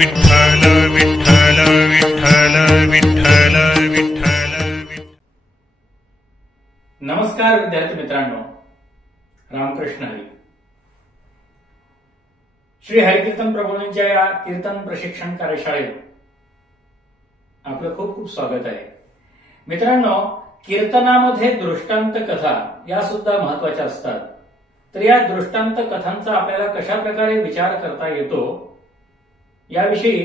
विठ्ठल विठ्ठल विठ्ठल विठ्ठल विठ्ठल। नमस्कार विद्यार्थी मित्रांनो, रामकृष्ण हरी। श्री हरिकीर्तन प्रबोधिनीच्या या कीर्तन प्रशिक्षण कार्यशाळेत आपलं खूप खूप स्वागत आहे। मित्रांनो, कीर्तनामध्ये दृष्टांत कथा या सुद्धा महत्वाच्या असतात। तर या दृष्टांत कथांचा आपल्याला कशा प्रकारे विचार करता येतो याविषयी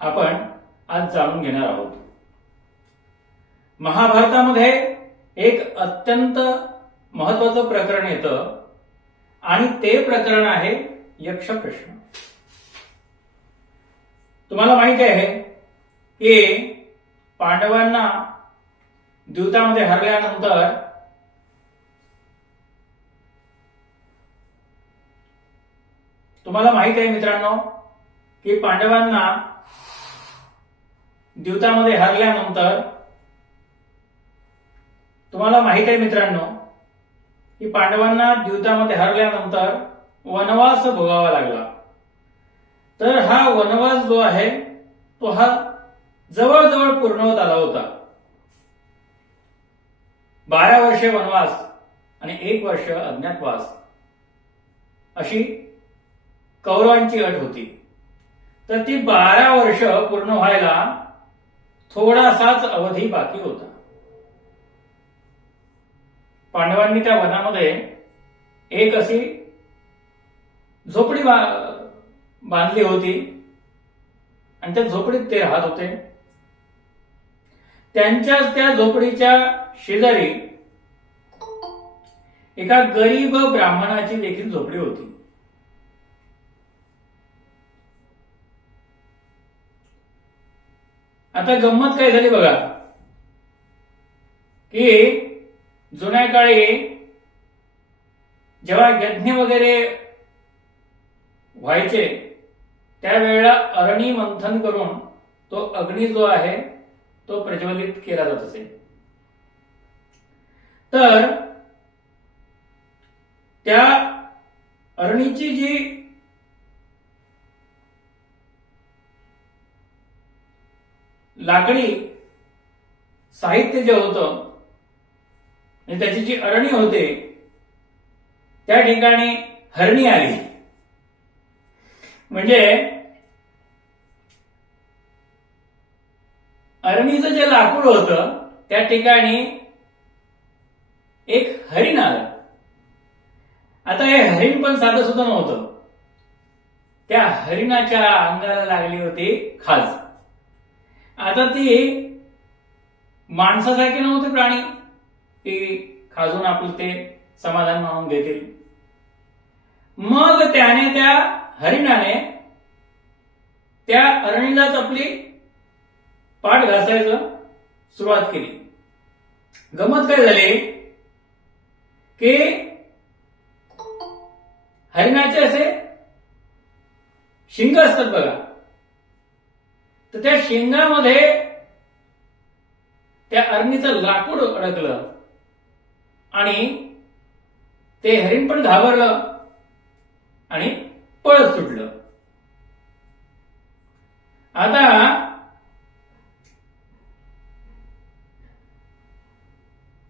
आपण आज जाणून घेणार आहोत। महाभारतामध्ये एक अत्यंत महत्वाचं प्रकरण येतं आणि ते प्रकरण आहे यक्ष प्रश्न। तुम्हाला माहित आहे की पांडवांना द्यूतामध्ये हरल्यानंतर तुम्हाला माहित आहे मित्रांनो की पांडवांना द्यूतामध्ये हरल्यानंतर तुम्हाला माहित आहे मित्रांनो की पांडवांना द्यूतामध्ये हरल्यानंतर वनवास भोगावा लागला। तर हा वनवास जो आहे तो हा जवळजवळ पूर्ण होत आला होता। 12 वर्षे वनवास आणि 1 वर्ष अज्ञातवास अशी कौरवांची अट होती। तर ती 12 वर्ष पूर्ण व्हायला थोडासाच अवधी बाकी होता। पांडवांनी त्या वनामध्ये एक अशी झोपडी बांधली होती आणि त्या झोपडीत ते राहत होते। त्यांच्याच त्या झोपडीच्या शेजारी एका गरीब ब्राह्मणाची देखील झोपडी होती। आता गंमत काय झाली बघा की जुन्या काळी जेव्हा यज्ञ वगैरे व्हायचे त्यावेळेला अरणी मंथन करून तो अग्नी जो आहे तो प्रज्वलित केला जात असे। तर त्या अरणीची जी लाकडी साहित्य जे होतं आणि त्याची जी अरणी होते त्या ठिकाणी हरणी आली। म्हणजे अरणीचं जे लाकूड होतं त्या ठिकाणी एक हरिण आलं। आता हे हरिण पण साधं सुद्धा नव्हतं, त्या हरिणाच्या अंगाला लागली होती खाज। आता ती माणसासारखी नव्हती प्राणी की खाजून आपलं ते समाधान मानून घेतील। मग त्याने त्या हरिणाने त्या अरणीलाच आपली पाठ घासायचं सुरुवात केली। गमत काय झाली की हरिणाचे असे शिंग असतात बघा, तर त्या शिंगामध्ये त्या अरणीचं लाकूड अडकलं आणि ते हरिण पण घाबरलं आणि पळत सुटलं। आता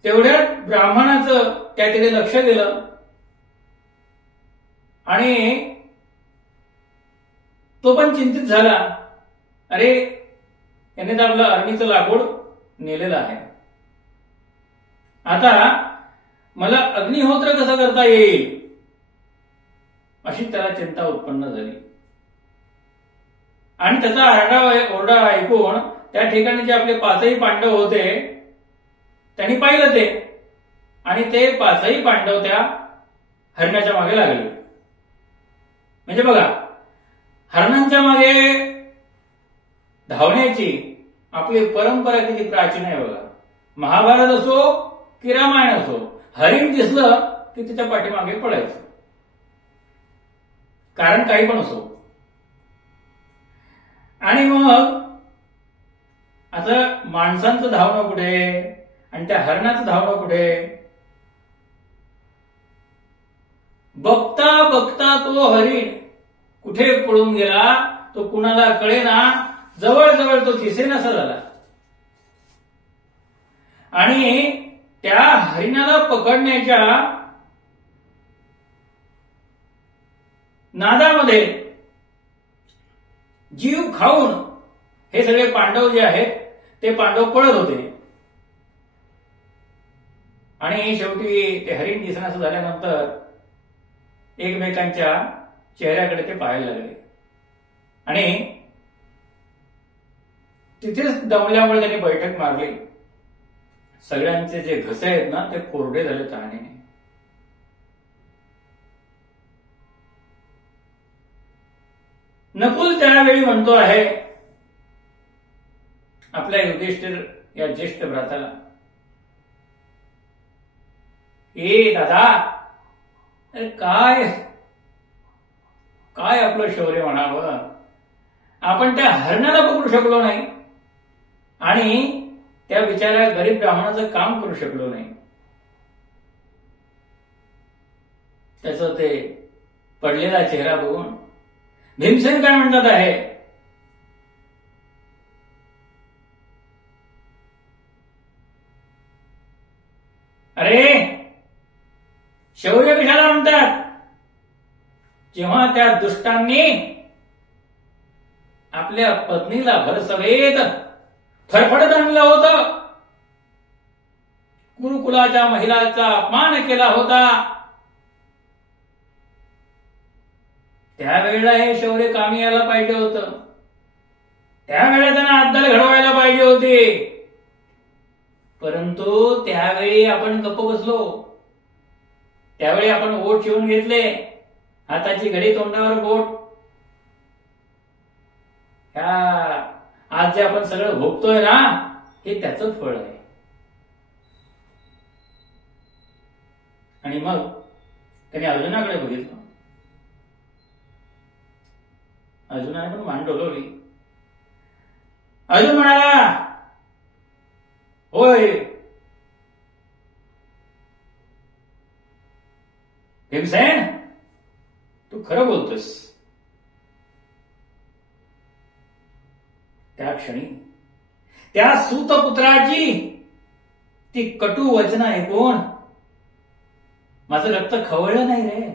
तेवढ्यात ब्राह्मणाचं त्याकडे लक्ष गेलं आणि तो पण चिंतित झाला, अरे याने तर आपलं अरणीचं लाकूड नेलेलं आहे, आता मला अग्निहोत्र कसं करता येईल अशी त्याला चिंता उत्पन्न झाली। आणि त्याचा आरडा-ओरडा ऐकून त्या ठिकाणी जे आपले 5ही पांडव होते त्यांनी पाहिलं ते, आणि ते 5ही पांडव त्या हरणाच्या मागे लागले। म्हणजे बघा, हरणांच्या मागे धावण्याची आपली परंपरा किती प्राचीन आहे बघा। महाभारत असो की रामायण असो, हरिण दिसलं की त्याच्या पाठीमागे पळायचं, कारण काही पण असो। आणि मग आता माणसांचं धावणं कुठे आणि त्या हरणाचं धावणं कुठे? बघता बघता तो हरिण कुठे पळून गेला तो कुणाला कळेना, जवळजवळ तो दिसेनासा झाला. आणि त्या हरिणाला पकडण्याच्या नादामध्ये जीव खाऊन हे सगळे पांडव जे आहेत ते पांडव पळत होते. आणि शेवटी ते हरिण दिसण्याचं झाल्यानंतर एकमेकांच्या चेहऱ्याकडे ते पाहायला लागले. आणि तिथेच दमल्यामुळे त्यांनी बैठक मारली. सगळ्यांचे जे घसे आहेत ना ते कोरडे झाले तहानेने. नकुल त्यावेळी म्हणतो आहे आपल्या युधिष्ठिर या ज्येष्ठ भ्राताला, ए दादा, काय काय आपलं शौर्य म्हणावं, आपण त्या हरणाला पकडू शकलो नाही आणि त्या बिचाऱ्या गरीब ब्राह्मणाचं काम करू शकलो नाही. त्याचं ते पडलेला चेहरा बघून भीमसेन काय म्हणतात आहे, अरे शौर्य कशाला म्हणतात, जेव्हा त्या दुष्टांनी आपल्या पत्नीला भरसभेत फरफडत आणलं होतं, कुरुकुलाच्या महिलाचा अपमान केला होता, त्यावेळेला हे शौर्य कामी यायला पाहिजे होतं. त्यावेळेला त्यांना अद्दल घडवायला पाहिजे होते. परंतु त्यावेळी आपण गप्प बसलो. त्यावेळी आपण ओठ शिवून घेतले, हाताची घडी तोंडावर बोट. ह्या आज जे आपण सगळं भोगतोय ना हे त्याचंच फळ आहे. आणि मग त्याने अर्जुनाकडे बघितलं. अर्जुनाने पण मान डोलवली. अर्जुन म्हणाला, होय भीमसेन, तू खरं बोलतोस. त्या क्षणी त्या सूतपुत्राची ती कटू वचनं ऐकून माझं रक्त खवळलं नाही रे.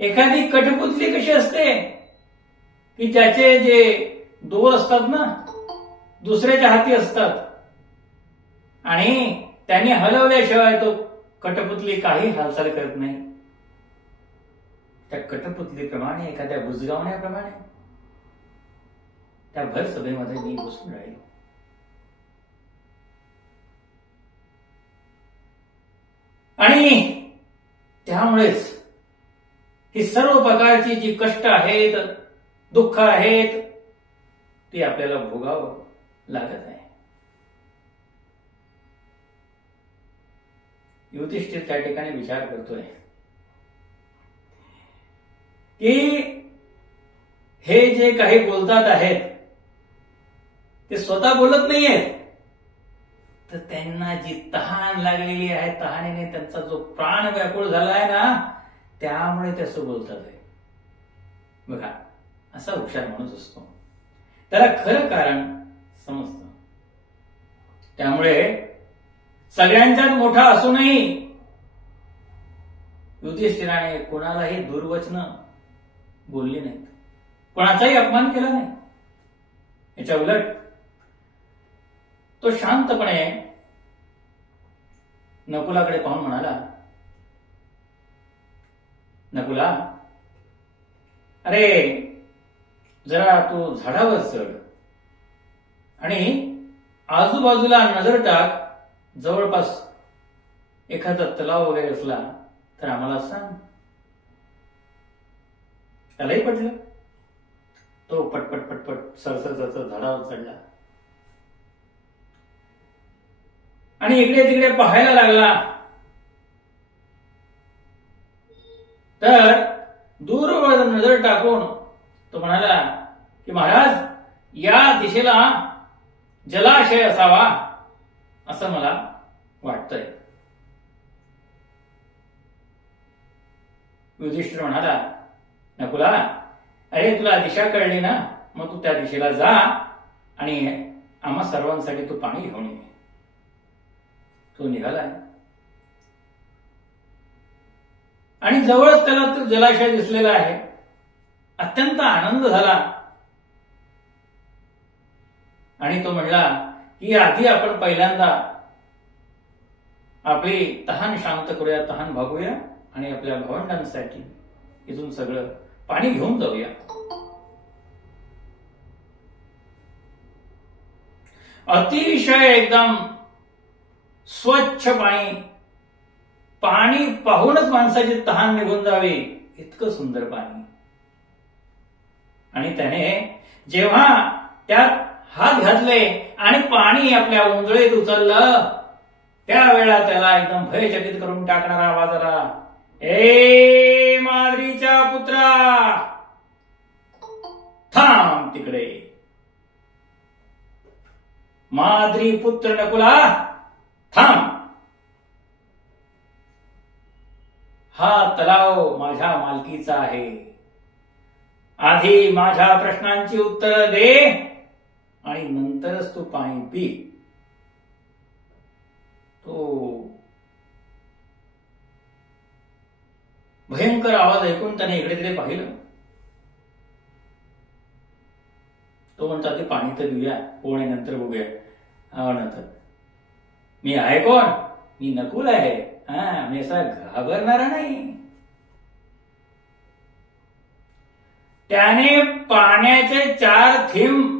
एखादी कठपुतली कशी असते की ज्याचे जे दोर असतात ना दुसऱ्याच्या हाती असतात आणि त्यांनी हलवल्याशिवाय तो कठपुतली काही हालचाल करत नाही. त्या कठपुतलीप्रमाणे, एखाद्या बुजगावण्याप्रमाणे त्या भर सभेमध्ये मी बसून राहिलो. आणि त्यामुळेच ही सर्व प्रकारची जी कष्ट आहेत, दुःख आहेत, ती आपल्याला भोगावं लागत आहे. युधिष्ठिर त्या ठिकाणी विचार करतोय की हे जे काही बोलतात आहेत ते स्वतः बोलत नाहीयेत, तर त्यांना जी तहान लागलेली आहे, तहानेने त्यांचा जो प्राण व्याकुळ झालाय ना, त्यामुळे ते असं बोलतात आहे. बघा, असा हुशार माणूस असतो, त्याला खरं कारण समजतं. त्यामुळे सगळ्यांच्यात मोठा असूनही युधिष्ठिराने कोणालाही दुर्वचनं बोलली नाहीत, कोणाचाही अपमान केला नाही. याच्या उलट तो शांतपणे नकुलाकडे पाहून म्हणाला, नकुला, अरे जरा तू झाडावर चढ आणि आजूबाजूला नजर टाक. जवळपास एखादा तलाव वगैरे असला तर आम्हाला सांग. त्यालाही पटलं. तो पटपट पटपट सरसर झाडावर चढला आणि इकडे तिकडे पाहायला लागला. तर दूरवर नजर टाकून तो म्हणाला की महाराज, या दिशेला जलाशय असावा असं मला वाटतंय. युधिष्ठिर म्हणाला, नकुला, अरे तुला दिशा कळली ना, मग तू त्या दिशेला जा आणि आम्हा सर्वांसाठी तू पाणी घेऊन ये. तो निघालाय आणि जवळच त्याला तो जलाशय दिसलेला आहे. अत्यंत आनंद झाला आणि तो म्हणला की आधी आपण पहिल्यांदा आपली तहान शांत करूया, तहान भागूया आणि आपल्या भावंडांसाठी इथून सगळं पाणी घेऊन जाऊया. अतिशय एकदम स्वच्छ पाणी, पाणी पाहूनच माणसाची तहान निघून जावी इतकं सुंदर पाणी. आणि त्याने जेव्हा त्यात हात घातले आणि पाणी आपल्या उंजळीत उचललं, त्यावेळेला त्याला एकदम भयचकित करून टाकणारा आवाज आला, ए माद्रीच्या पुत्रा, थांब तिकडे. माद्री पुत्र नकुला, थांब. हा तलाव माझ्या मालकीचा आहे. आधी माझ्या प्रश्नांची उत्तरं दे आणि नंतरच तू पाणी पी. तो भयंकर आवाज ऐकून त्याने इकडे तिकडे पाहिलं. तो म्हणतो, ते पाणी तर देऊया, कोण आहे नंतर बघूया. नंतर मी आहे कोण? मी नकुल आहे. मी असा घाबरणारा नाही. त्याने पाण्याचे 4 थेंब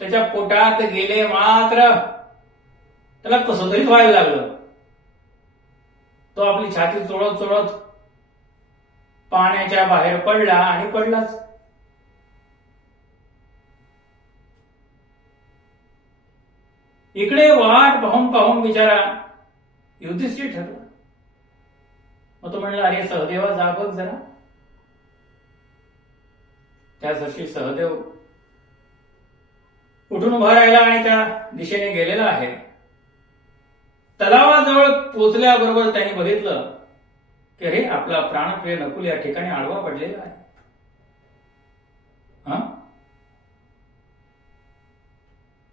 त्याच्या पोटात गेले, मात्र त्याला कसं तरीच व्हायला लागलं. तो आपली छाती चोळत चोळत पाण्याच्या बाहेर पडला आणि पडलाच. इकडे वाट पाहून पाहून बिचारा युधिष्ठिर ठरला. मग तो म्हणला, अरे सहदेवा, जा बघ जरा. त्यासाठी सहदेव उठून उभा राहिला आणि त्या दिशेने गेलेला आहे. तलावाजवळ पोचल्याबरोबर त्याने बघितलं की अरे आपला प्राणप्रिय नकुल या ठिकाणी आडवा पडलेला आहे.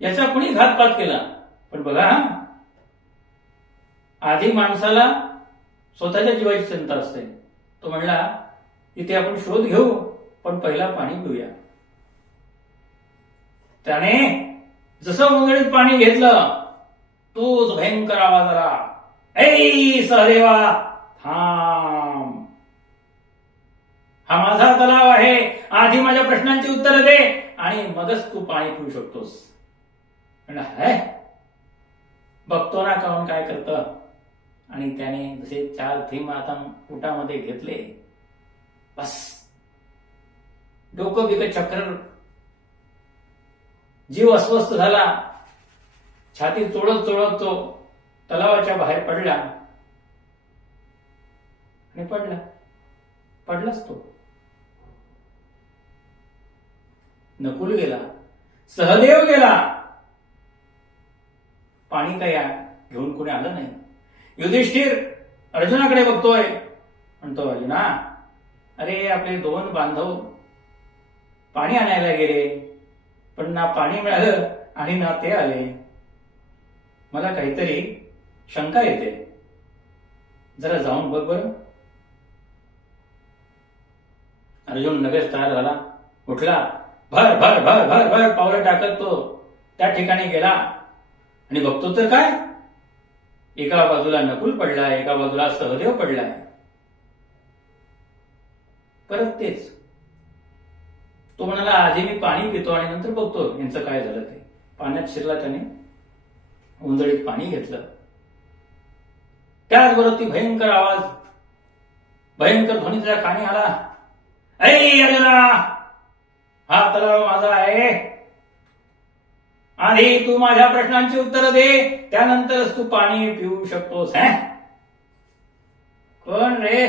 याचा कुणी घातपात केला. पण बघा, आधी माणसाला स्वतःच्या जीवाची चिंता असते. तो म्हणला, इथे आपण शोध घेऊ, पण पहिला पाणी पिऊया. त्याने जसं उंगळीत पाणी घेतलं, तोच भयंकर आवाज आला, ऐ सहदेवा, थांब. हा माझा तलाव आहे. आधी माझ्या प्रश्नांची उत्तरं दे आणि मगच तू पाणी पिऊ शकतोस. म्हणला, बघतो ना काऊन काय करतं. आणि त्याने जसे 4 थेंब आता पोटामध्ये घेतले, बस डोकं बिकट चक्र, जीव अस्वस्थ झाला. छाती चोळत चोळत तो तलावाच्या बाहेर पडला आणि पडलाच तो. नकुल गेला, सहदेव गेला, पाणी काय घेऊन कोणी आलं नाही. युधिष्ठिर अर्जुनाकडे बघतोय, म्हणतो, अर्जुना, अरे आपले 2 बांधव पाणी आणायला गेले, पण ना पाणी मिळालं आणि ना ते आले. मला काहीतरी शंका येते, जरा जाऊन बघ बरं. अर्जुन लगेच तयार झाला, उठला, भर भर भर भर भर पावलं टाकत तो त्या ठिकाणी गेला आणि बघतो तर काय, एका बाजूला नकुल पडलाय, एका बाजूला सहदेव पडलाय. परत तेच. तो म्हणाला, आधी मी पाणी पितो आणि नंतर बघतो यांचं काय झालं ते. पाण्यात शिरला त्याने, उंजळीत पाणी घेतलं. त्याचबरोबर ती भयंकर आवाज, भयंकर ध्वनी त्याच्या कानी आला, ऐ अर्जुना, हा तलाव माझा आहे. आधी तू माझ्या प्रश्नांची उत्तरं दे, त्यानंतरच तू पाणी पिऊ शकतोस. कोण रे?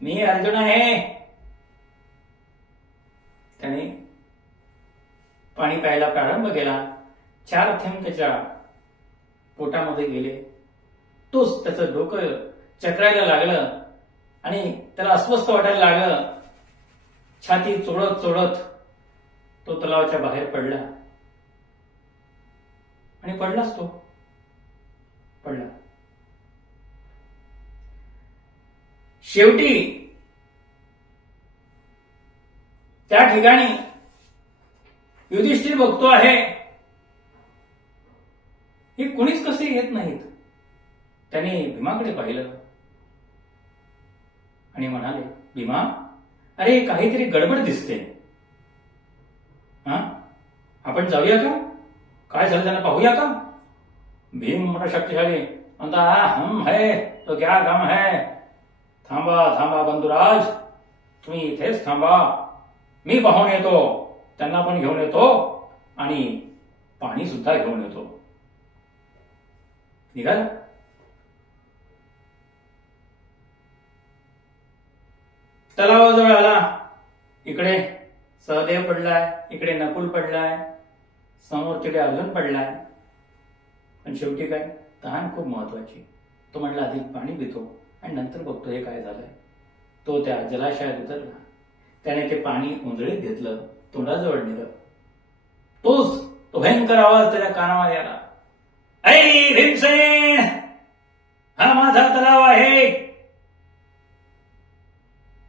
मी अर्जुन आहे. त्याने पाणी प्यायला प्रारंभ केला. 4 थेंब त्याच्या पोटामध्ये गेले. तोच त्याचं डोकं चक्रायला लागलं आणि त्याला अस्वस्थ वाटायला लागलं. छाती चोळत चोळत तो तलावाच्या बाहेर पडला आणि पडलाच तो पडला. शेवटी त्या ठिकाणी युधिष्ठिर बघतो आहे हे कुणीच कसे येत नाहीत. त्याने भीमाकडे पाहिलं आणि म्हणाले, भीमा, अरे काहीतरी गडबड दिसते. आपण जाऊया का? काय झालं त्यांना पाहूया का? भीम मोठा शक्तिशाली म्हणता, हम है तो क्या काम है. थांबा थांबा बंधुराज, तुम्ही इथेच थांबा, मी पाहून येतो, त्यांना पण घेऊन येतो आणि पाणी सुद्धा घेऊन येतो. निघाला. तलावाजवळ आला. इकडे सहदेव पडलाय, इकडे नकुल पडलाय, समोर तिकडे अर्जुन पडलाय. पण शेवटी काय, तहान खूप महत्वाची. तो म्हणला आधी पाणी पितो आणि नंतर बघतो हे काय झालंय. तो त्या जलाशयात उतरला. त्याने ते पाणी उंजळीत घेतलं, तोंडाजवळ नेलं. तो भयंकर आवाज त्याच्या कानावर आला, ऐ भीमसेन, हा माझा तलाव आहे.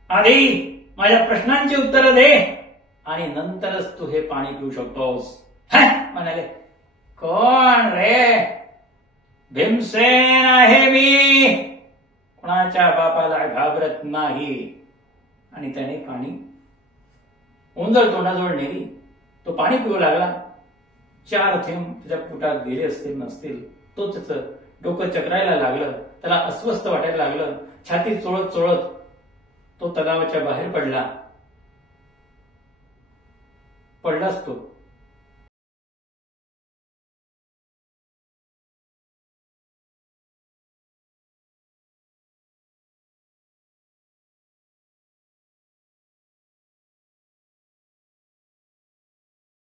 आधी माझ्या प्रश्नांची उत्तरं दे आणि नंतरच तू हे पाणी पिऊ शकतोस. म्हणाले, कोण रे? भीमसेन आहे मी, कोणाच्या बापाला घाबरत नाही. आणि त्याने पाणी उंजळ तोंडाजवळ नेली. तो पाणी पिऊ लागला. 4 थेंब त्याच्या पोटात गेले असतील नसतील. तो त्याचं डोकं चक्रायला लागलं, त्याला अस्वस्थ वाटायला लागलं. छाती चोळत चोळत तो तलावाच्या बाहेर पडलाच तो.